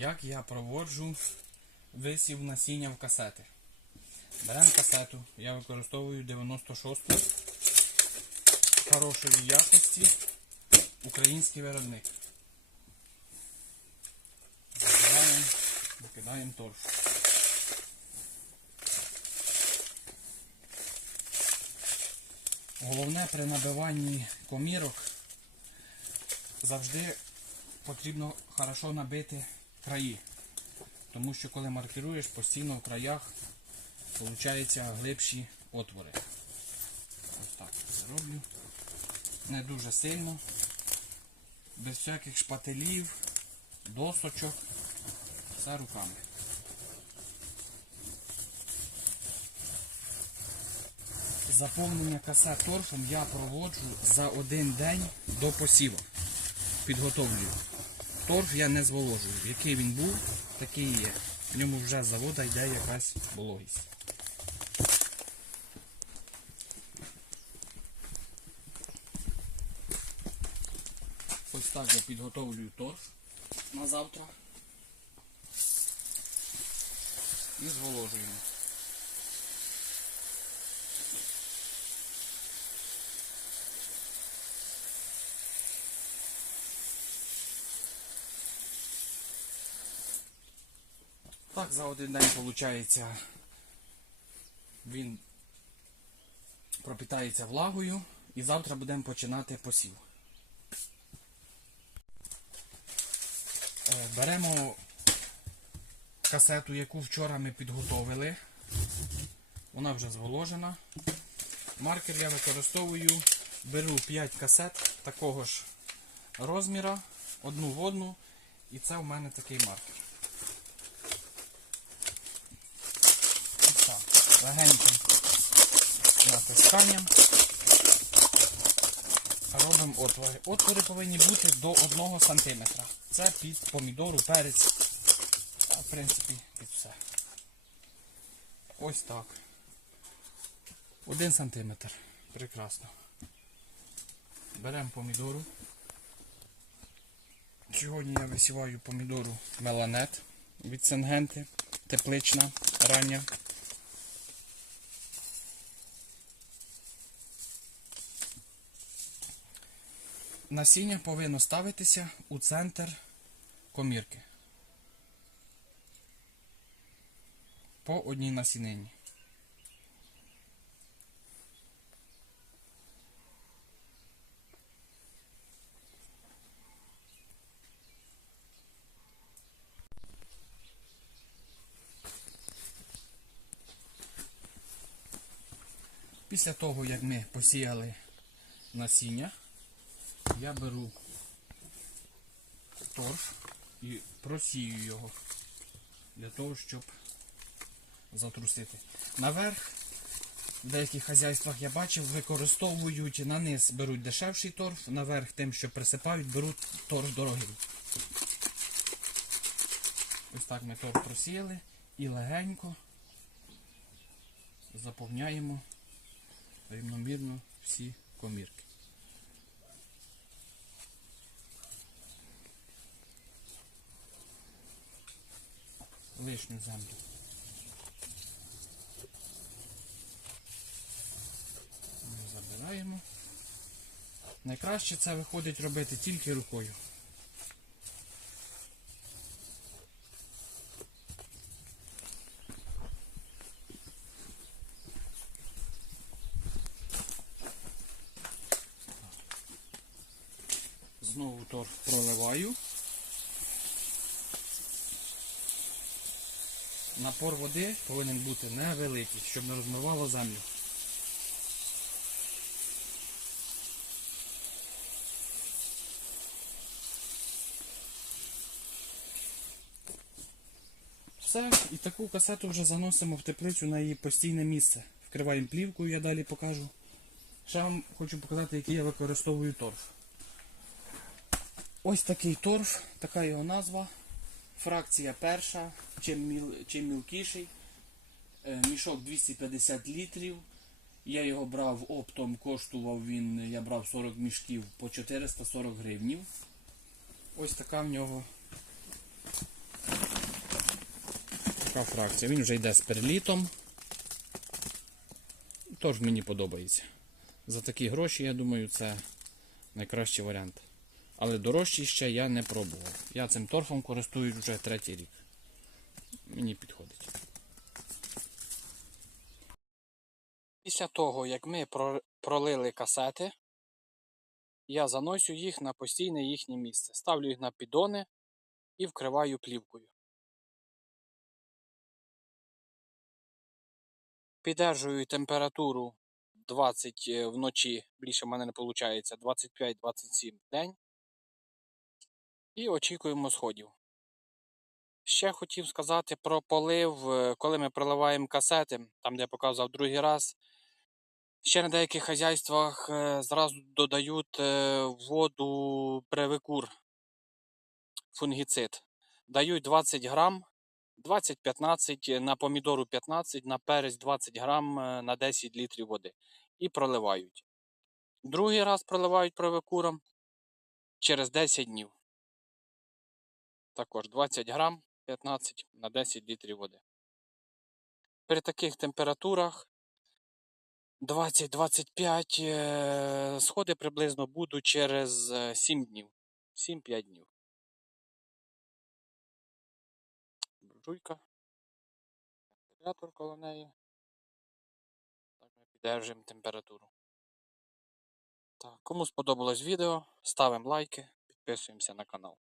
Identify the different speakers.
Speaker 1: Як я проводжу висів насіння в касети? Беремо касету, я використовую 96-ту хорошої якості український виробник. Забираємо, викидаємо торф. Головне при набиванні комірок завжди потрібно хорошо набити краї. Тому що коли маркируєш, постійно в краях получаються глибші отвори. Ось так зроблю. Не дуже сильно. Без всяких шпателів, досочок. Все руками. Заповнення касет торфом я проводжу за один день до посіву. Підготовлюю. Торф я не зволожую. Який він був, такий є. В ньому вже з завода йде якась вологість. Ось так я підготовлюю торф на завтра. І зволожуємо. Так, за один день виходить, він пропітається влагою і завтра будемо починати посів. Е, Беремо касету, яку вчора ми підготовили. Вона вже зволожена. Маркер я використовую, беру 5 касет такого ж розміра, одну в одну, і це в мене такий маркер. Ось так, легеньким натисканням робимо отвори. Отвори повинні бути до 1 см. Це під помідору, перець, а в принципі під все. Ось так. 1 см. Прекрасно. Беремо помідору. Сьогодні я висіваю помідору меланет від Сенгенти, теплична, рання. Насіння повинно ставитися у центр комірки. По одній насінині. Після того, як ми посіяли насіння, я беру торф і просію його для того, щоб затрусити. Наверх в деяких хазяйствах я бачив, використовують на низ беруть дешевший торф, наверх тим, що присипають, беруть торф дорогий. Ось так ми торф просіяли і легенько заповняємо рівномірно всі комірки. Лишню землю. Забираємо. Найкраще це виходить робити тільки рукою. Знову торф проливаю. Напор води повинен бути невеликий, щоб не розмивало землю. Все, і таку касету вже заносимо в теплицю на її постійне місце. Вкриваємо плівкою, я далі покажу. Ще вам хочу показати, який я використовую торф. Ось такий торф, така його назва. Фракція перша, чим, міл, чим мілкіший. Е, Мішок 250 літрів. Я його брав оптом, коштував він, я брав 40 мішків по 440 гривнів. Ось така в нього така фракція. Він вже йде з перелітом. Тож мені подобається. За такі гроші, я думаю, це найкращий варіант. Але дорожчий ще я не пробував. Я цим торфом користуюсь вже третій рік. Мені підходить. Після того, як ми пролили касети, я заносю їх на постійне їхнє місце. Ставлю їх на піддони і вкриваю плівкою. Піддержую температуру 20 е, вночі, більше в мене не виходить, 25-27 в день. І очікуємо сходів. Ще хотів сказати про полив, е, коли ми проливаємо касети, там де я показував другий раз. Ще на деяких хазяйствах е, зразу додають е, воду превикур, фунгіцид. Дають 20 грам, 20-15, на помідору 15, на перець 20 грам на 10 літрів води. І проливають. Другий раз проливають превикуром через 10 днів. Також 20 грам 15 на 10 літрів води. При таких температурах 20-25 е, сходи приблизно будуть через е, 7 днів. 7-5 днів. Буржуйка. Вентилятор коло неї. Так ми піддержуємо температуру. Так, кому сподобалось відео, ставимо лайки, підписуємося на канал.